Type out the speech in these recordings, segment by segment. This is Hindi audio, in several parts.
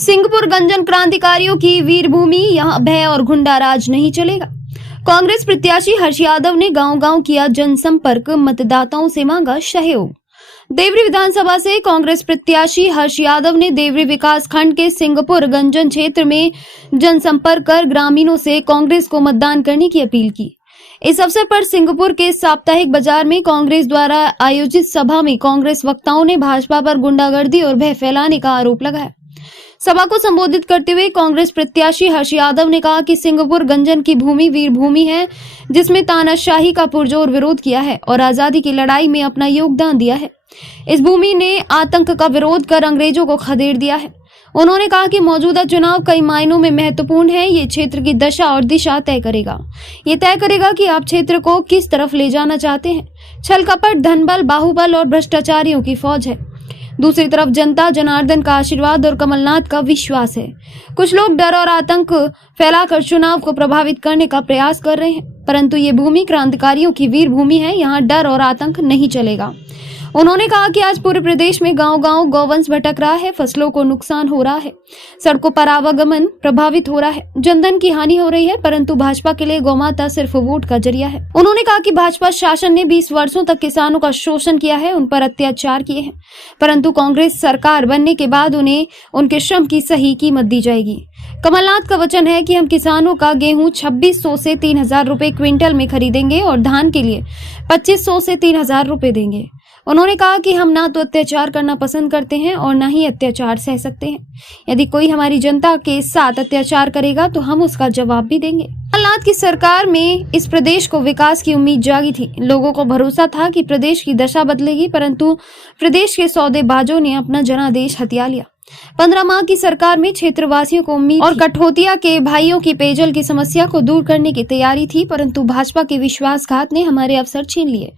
सिंहपुर गंजन क्रांतिकारियों की वीरभूमि, यहां भय और गुंडा राज नहीं चलेगा। कांग्रेस प्रत्याशी हर्ष यादव ने गांव-गांव किया जनसंपर्क, मतदाताओं से मांगा सहयोग। देवरी विधानसभा से कांग्रेस प्रत्याशी हर्ष यादव ने देवरी विकास खंड के सिंहपुर गंजन क्षेत्र में जनसंपर्क कर ग्रामीणों से कांग्रेस को मतदान करने की अपील की। इस अवसर पर सिंहपुर के साप्ताहिक बाजार में कांग्रेस द्वारा आयोजित सभा में कांग्रेस वक्ताओं ने भाजपा पर गुंडागर्दी और भय फैलाने का आरोप लगाया। सभा को संबोधित करते हुए कांग्रेस प्रत्याशी हर्ष यादव ने कहा कि सिंहपुर गंजन की भूमि वीर भूमि है, जिसमें तानाशाही का पुरजोर विरोध किया है और आजादी की लड़ाई में अपना योगदान दिया है। इस भूमि ने आतंक का विरोध कर अंग्रेजों को खदेड़ दिया है। उन्होंने कहा कि मौजूदा चुनाव कई मायनों में महत्वपूर्ण है। ये क्षेत्र की दशा और दिशा तय करेगा। ये तय करेगा कि आप क्षेत्र को किस तरफ ले जाना चाहते हैं। छल कपट, धनबल, बाहुबल और भ्रष्टाचारियों की फौज है। दूसरी तरफ जनता जनार्दन का आशीर्वाद और कमलनाथ का विश्वास है। कुछ लोग डर और आतंक फैलाकर चुनाव को प्रभावित करने का प्रयास कर रहे हैं, परंतु ये भूमि क्रांतिकारियों की वीर भूमि है। यहाँ डर और आतंक नहीं चलेगा। उन्होंने कहा कि आज पूरे प्रदेश में गांव-गांव गौवंश भटक रहा है, फसलों को नुकसान हो रहा है, सड़कों पर आवागमन प्रभावित हो रहा है, जनधन की हानि हो रही है, परंतु भाजपा के लिए गौमाता सिर्फ वोट का जरिया है। उन्होंने कहा कि भाजपा शासन ने 20 वर्षों तक किसानों का शोषण किया है, उन पर अत्याचार किए हैं, परंतु कांग्रेस सरकार बनने के बाद उन्हें उनके श्रम की सही कीमत दी जाएगी। कमलनाथ का वचन है कि हम किसानों का गेहूं 2600 से 3000 रुपए क्विंटल में खरीदेंगे और धान के लिए 2500 से 3000 रुपए देंगे। उन्होंने कहा कि हम ना तो अत्याचार करना पसंद करते हैं और ना ही अत्याचार सह सकते हैं। यदि कोई हमारी जनता के साथ अत्याचार करेगा तो हम उसका जवाब भी देंगे। कमलनाथ की सरकार में इस प्रदेश को विकास की उम्मीद जागी थी। लोगों को भरोसा था कि प्रदेश की दशा बदलेगी, परंतु प्रदेश के सौदेबाजों ने अपना जनादेश हथिया लिया। 15 माह की सरकार में क्षेत्रवासियों को उम्मीद और कठौतिया के भाइयों की पेयजल की समस्या को दूर करने की तैयारी थी, परंतु भाजपा के विश्वासघात ने हमारे अवसर छीन लिए।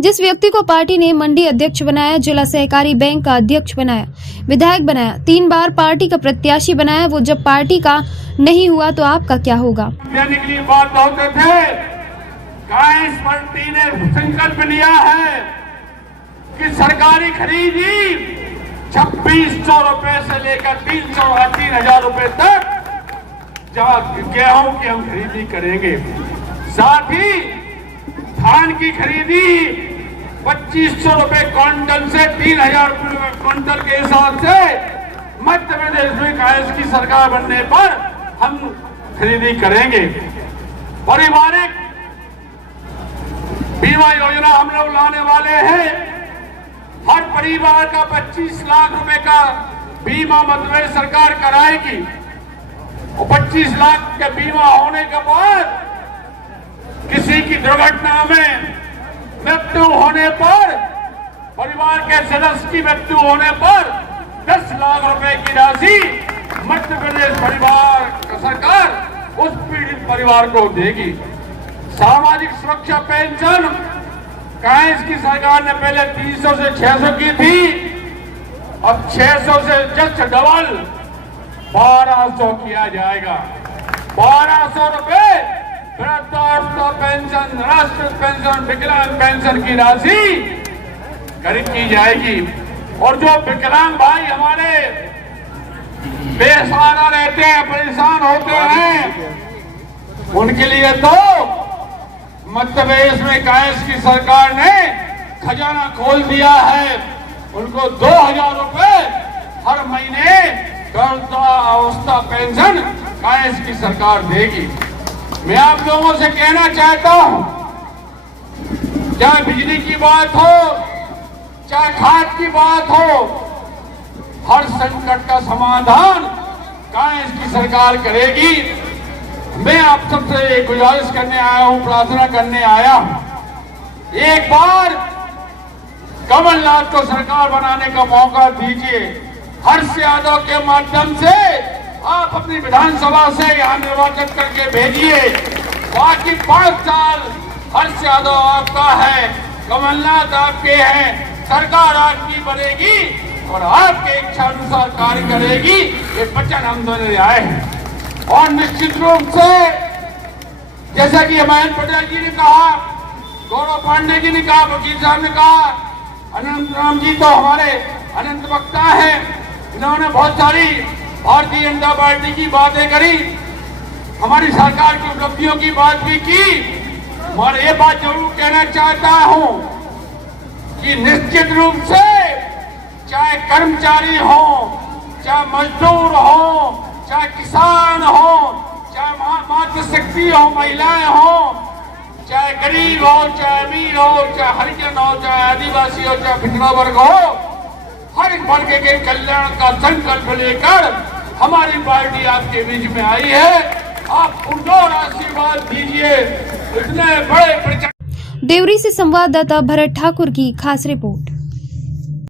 जिस व्यक्ति को पार्टी ने मंडी अध्यक्ष बनाया, जिला सहकारी बैंक का अध्यक्ष बनाया, विधायक बनाया, 3 बार पार्टी का प्रत्याशी बनाया, वो जब पार्टी का नहीं हुआ तो आपका क्या होगा। पार्टी ने संकल्प लिया है कि सरकारी खरीदी 2600 रुपए से लेकर 3000 रुपए तक गेहूं की हम खरीदी करेंगे। साथ ही धान की खरीदी 2500 रुपए क्विंटल से 3000 रुपए क्विंटल के हिसाब से मध्य प्रदेश में कांग्रेस की सरकार बनने पर हम खरीदी करेंगे। पारिवारिक बीमा योजना हम लोग लाने वाले हैं। हर परिवार का 25 लाख रुपए का बीमा मध्य प्रदेश सरकार कराएगी और 25 लाख का बीमा होने के बाद किसी की दुर्घटना में मृत्यु होने पर, परिवार के सदस्य की मृत्यु होने पर 10 लाख रुपए की राशि मध्य प्रदेश परिवार सरकार उस पीड़ित परिवार को देगी। सामाजिक सुरक्षा पेंशन कांग्रेस की सरकार ने पहले 300 से 600 की थी, अब 600 से जस्ट डबल 1200 किया जाएगा। 1200 रुपए वृद्धावस्था पेंशन, राष्ट्रीय पेंशन, विकलांग पेंशन की राशि खरीद की जाएगी। और जो विकलांग भाई हमारे बेसहारा रहते हैं, परेशान होते हैं, उनके लिए तो मध्य प्रदेश में कांग्रेस की सरकार ने खजाना खोल दिया है। उनको 2000 रुपए हर महीने वृद्धावस्था पेंशन कांग्रेस की सरकार देगी। मैं आप लोगों से कहना चाहता हूं, चाहे बिजली की बात हो, चाहे खाद की बात हो, हर संकट का समाधान कांग्रेस की सरकार करेगी। मैं आप सबसे गुजारिश करने आया हूं, प्रार्थना करने आया हूं, एक बार कमलनाथ को सरकार बनाने का मौका दीजिए। हर्ष यादव के माध्यम से आप अपनी विधानसभा से यहां निर्वाचित करके भेजिए। बाकी 5 साल हर्ष यादव आपका है, कमलनाथ आपके हैं, सरकार आपकी बनेगी और आपके इच्छा अनुसार कार्य करेगी। ये वचन हम दोनों आए हैं। और निश्चित रूप से जैसा कि हिमायत पटेल जी ने कहा, गौरव पांडे जी ने कहा, वकील साहब ने कहा, अनंत राम जी तो हमारे अनंत वक्ता हैं, इन्होंने बहुत सारी भारतीय जनता पार्टी की बातें करी, हमारी सरकार की उपलब्धियों की बात भी की। और ये बात जरूर कहना चाहता हूं कि निश्चित रूप से चाहे कर्मचारी हो, चाहे मजदूर हो, चाहे किसान हो, चाहे मातृशक्ति हो, महिलाएं हो, चाहे गरीब हो, चाहे अमीर हो, चाहे हरिजन हो, चाहे आदिवासी हो, चाहे पिछड़ा वर्ग हो, हर एक वर्ग के कल्याण का संकल्प लेकर हमारी पार्टी आपके बीच में आई है। आप पुरजोर आशीर्वाद दीजिए। इतने बड़े प्रचार। देवरी से संवाददाता भरत ठाकुर की खास रिपोर्ट।